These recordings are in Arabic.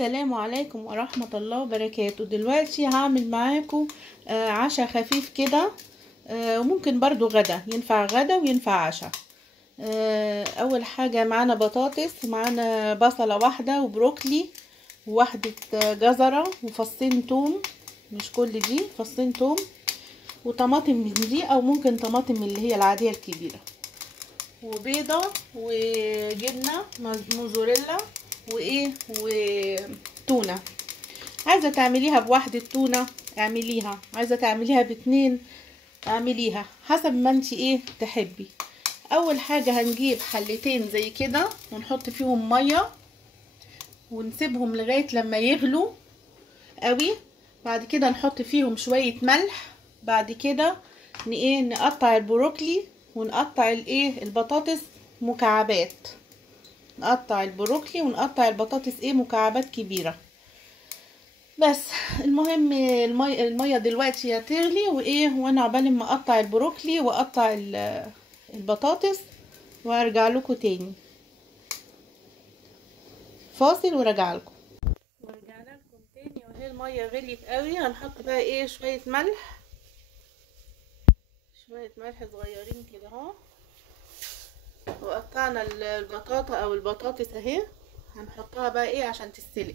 السلام عليكم ورحمة الله وبركاته. دلوقتي هعمل معاكم عشاء خفيف كده، وممكن برضو غدا، ينفع غدا وينفع عشاء. اول حاجة معانا بطاطس، ومعانا بصلة واحدة وبروكلي وواحدة جزرة وفصين توم، مش كل دي، فصين توم وطماطم من دي، او ممكن طماطم من اللي هي العادية الكبيرة، وبيضة وجبنة موزاريلا وتونة. عايزة تعمليها بواحدة تونة اعمليها، عايزة تعمليها باتنين اعمليها، حسب ما انتي تحبي. اول حاجة هنجيب حلتين زي كده ونحط فيهم مية ونسيبهم لغاية لما يغلوا قوي. بعد كده نحط فيهم شوية ملح. بعد كده نقطع البروكلي ونقطع البطاطس مكعبات، نقطع البروكلي ونقطع البطاطس مكعبات كبيرة. بس المهم المية دلوقتي هتغلي وانا عقبال ما اقطع البروكلي واقطع البطاطس وارجع لكم تاني. فاصل ورجع لكم. ورجعنا لكم تاني وهي المية غليت قوي. هنحط بقى شوية ملح، شوية ملح صغيرين كده اهو. وقطعنا البطاطا او البطاطس اهي، هنحطها بقى عشان تتسلق.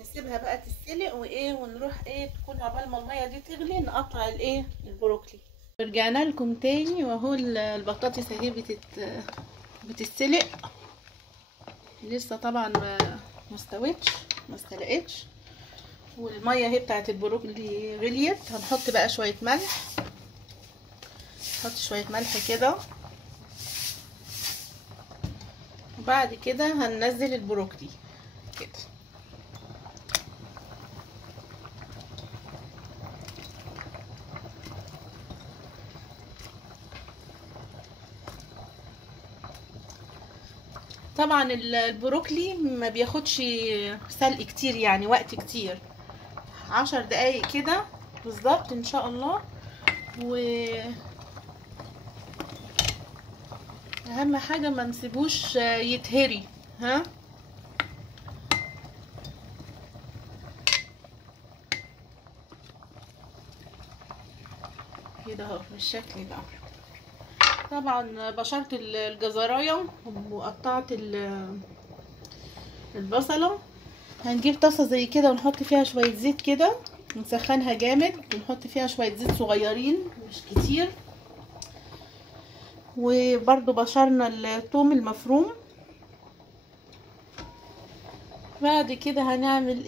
نسيبها بقى تتسلق ونروح تكون عقبال ما الميه دي تغلي نقطع البروكلي. رجعنا لكم تاني وهو البطاطس اهي بتتسلق. لسه طبعا ما استلقتش، والميه اهي بتاعت البروكلي غليت. هنحط بقى شويه ملح، نحط شويه ملح كده، وبعد كده هننزل البروكلي كده. طبعا البروكلي ما بياخدش سلق كتير، يعني وقت كتير، 10 دقايق كده بالظبط ان شاء الله. اهم حاجه ما نسيبوش يتهري كده اهو بالشكل ده. طبعا بشرت الجزرايه وقطعت البصله. هنجيب طاسه زي كده ونحط فيها شويه زيت كده، نسخنها جامد ونحط فيها شويه زيت صغيرين مش كتير. وبرضو بشرنا الثوم المفروم. بعد كده هنعمل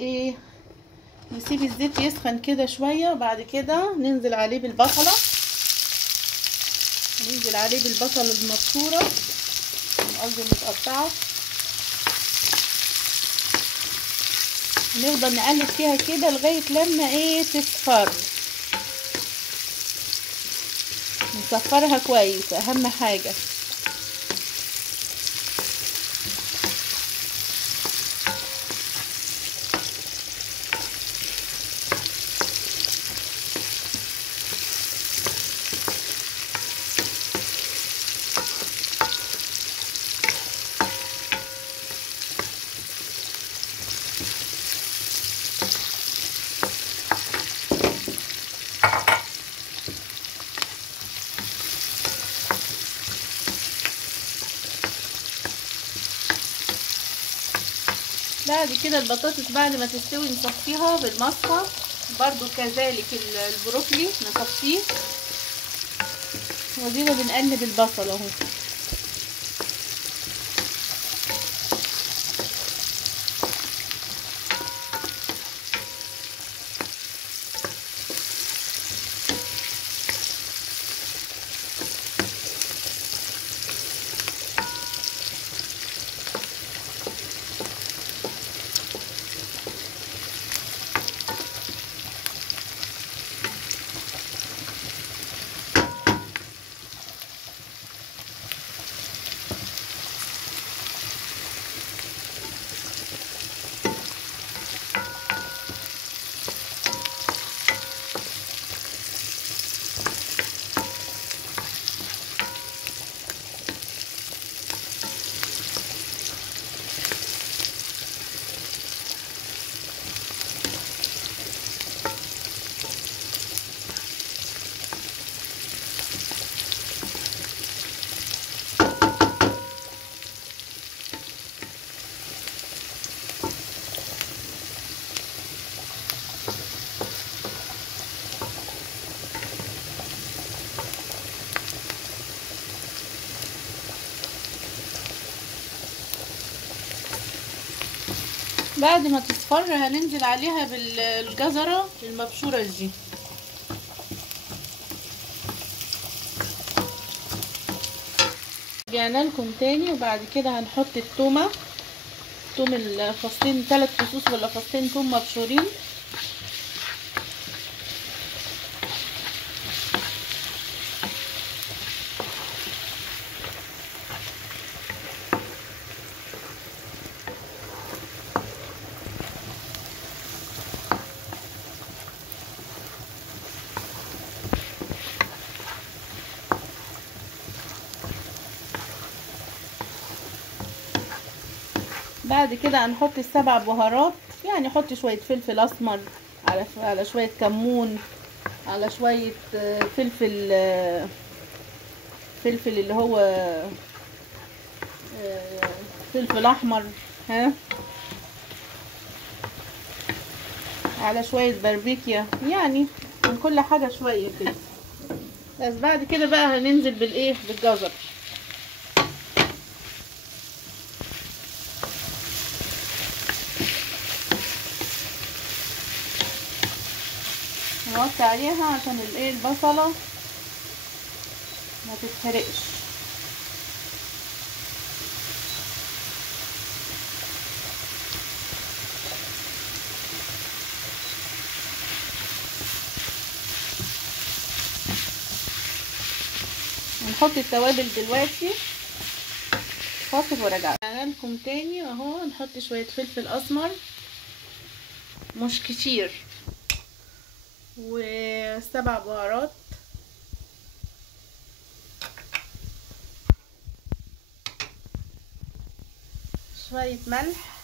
نسيب الزيت يسخن كده شويه، وبعد كده ننزل عليه بالبصله، ننزل عليه بالبصل المبشوره، قصدي متقطعه. نفضل نقلب فيها كده لغايه لما تصفر، نصفرها كويس اهم حاجه. بعد كده البطاطس بعد ما تستوي نصفيها بالمصفى، برضو كذلك البروكلي نصفيه. ودينا بنقلب البصل اهو. بعد ما تصفر هننزل عليها بالجزرة المبشورة دي. رجعنا لكم تاني، وبعد كده هنحط التومة، توم الفصين، 3 فصوص ولا فصين توم مبشورين. بعد كده هنحط ال7 بهارات، يعني حط شويه فلفل اسمر، على شويه كمون، على شويه فلفل، فلفل اللي هو فلفل احمر، ها، على شويه باربيكيا، يعني من كل حاجه شويه كده. بس بعد كده بقى هننزل بالايه، بالجزر. نوطي عليها عشان الايه، البصله ما تتحرقش. نحط التوابل دلوقتي، فاصل وراجعه لكم تاني اهو. نحط شويه فلفل اسمر مش كتير، و7 بهارات، شويه ملح،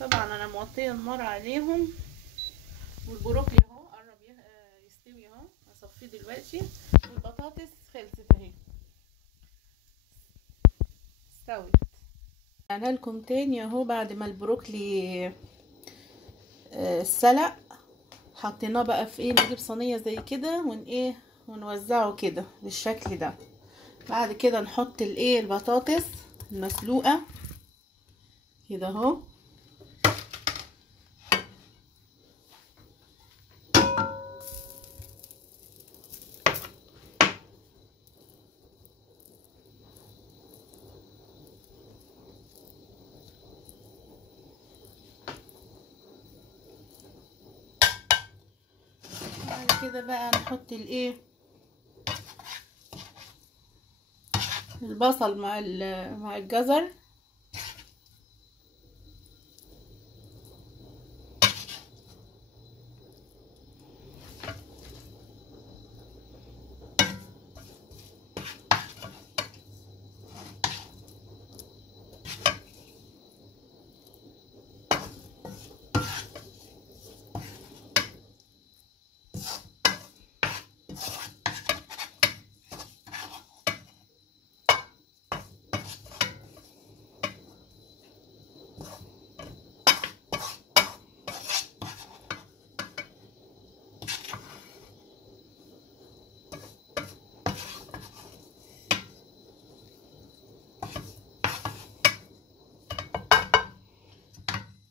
طبعا انا موطيه النار عليهم. والبروكلي اهو قرب يستوي اهو، هصفيه دلوقتي. والبطاطس خلصت اهي، استوت. رجعنا لكم تاني اهو بعد ما البروكلي سلق. حطيناه بقى في ايه، نجيب صينيه زي كده ونوزعه كده بالشكل ده. بعد كده نحط الايه، البطاطس المسلوقه كده اهو. بعد كده بقى نحط الايه، البصل مع الجزر.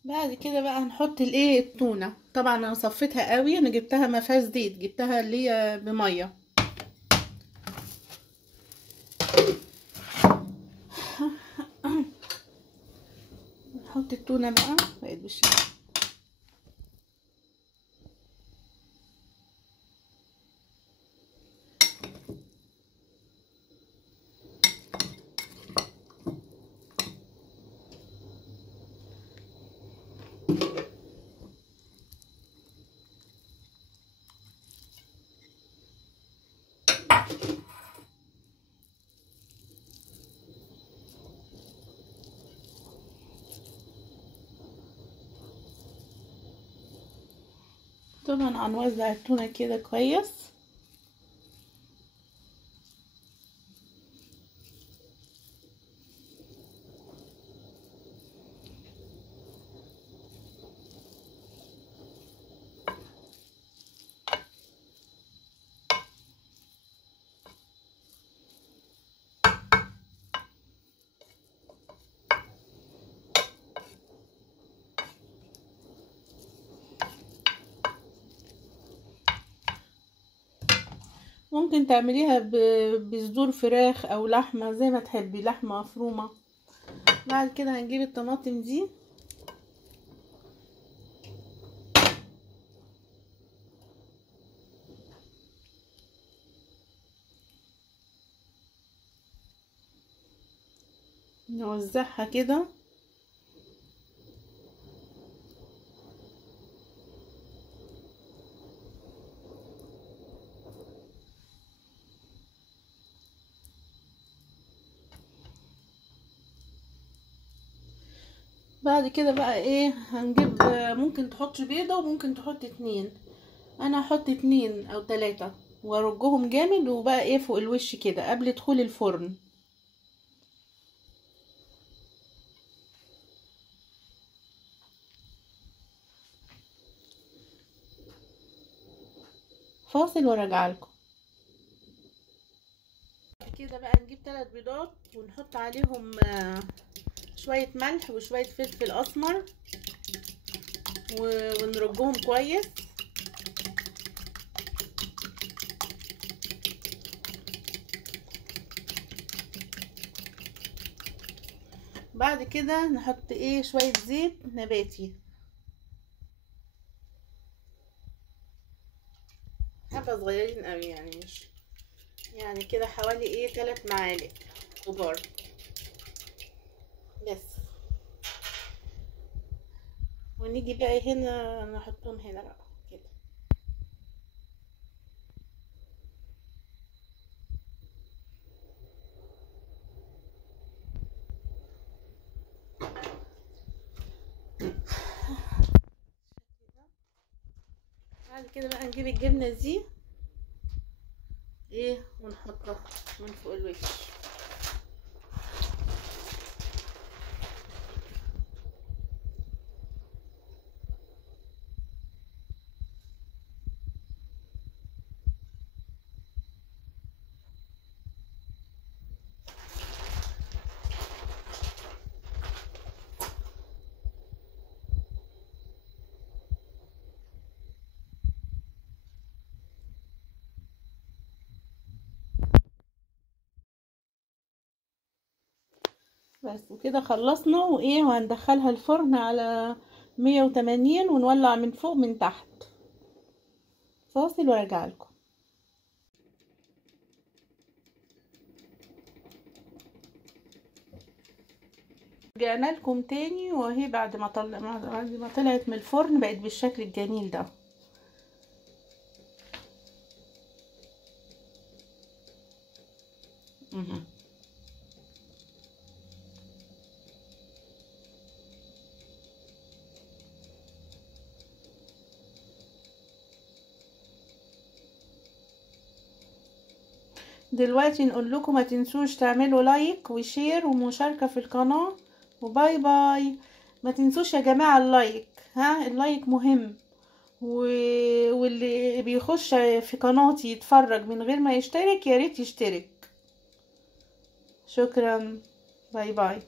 بعد كده بقى هنحط الايه، التونه. طبعا انا صفيتها قوي، انا جبتها ما فيهاش زيت، جبتها اللي هي بميه. نحط التونه بقت بالشكل. طبعا هنوزع التونه كده كويس. ممكن تعمليها بصدور فراخ او لحمه زي ما تحبي، لحمه مفرومه. بعد كده هنجيب الطماطم دي نوزعها كده. بعد كده بقى ايه هنجيب، ممكن تحطي بيضة وممكن تحطي 2. انا هحط 2 او 3 وارجهم جامد، وبقى ايه فوق الوش كده قبل دخول الفرن. فاصل وارجعلكم. كده بقى نجيب 3 بيضات ونحط عليهم شوية ملح وشوية فلفل اسمر ونرجهم كويس. بعد كده نحط ايه شوية زيت نباتي، حبة صغيرين قوي يعني، مش يعني كده حوالي ايه 3 معالق كبار بس. ونيجي بقى هنا نحطهم هنا بقى كده. بعد كده بقى نجيب الجبنة دي ايه ونحطها من فوق الوش. بس وكده خلصنا وايه، وهندخلها الفرن على 180 ونولع من فوق من تحت. فاصل وارجع لكم. رجعنا لكم تاني، وهي بعد ما طلعت من الفرن بقت بالشكل الجميل ده. دلوقتي نقول لكم ما تنسوش تعملوا لايك وشير ومشاركة في القناة، وباي باي. ما تنسوش يا جماعة اللايك، ها اللايك مهم. واللي بيخش في قناتي يتفرج من غير ما يشترك ياريت يشترك. شكرا، باي باي.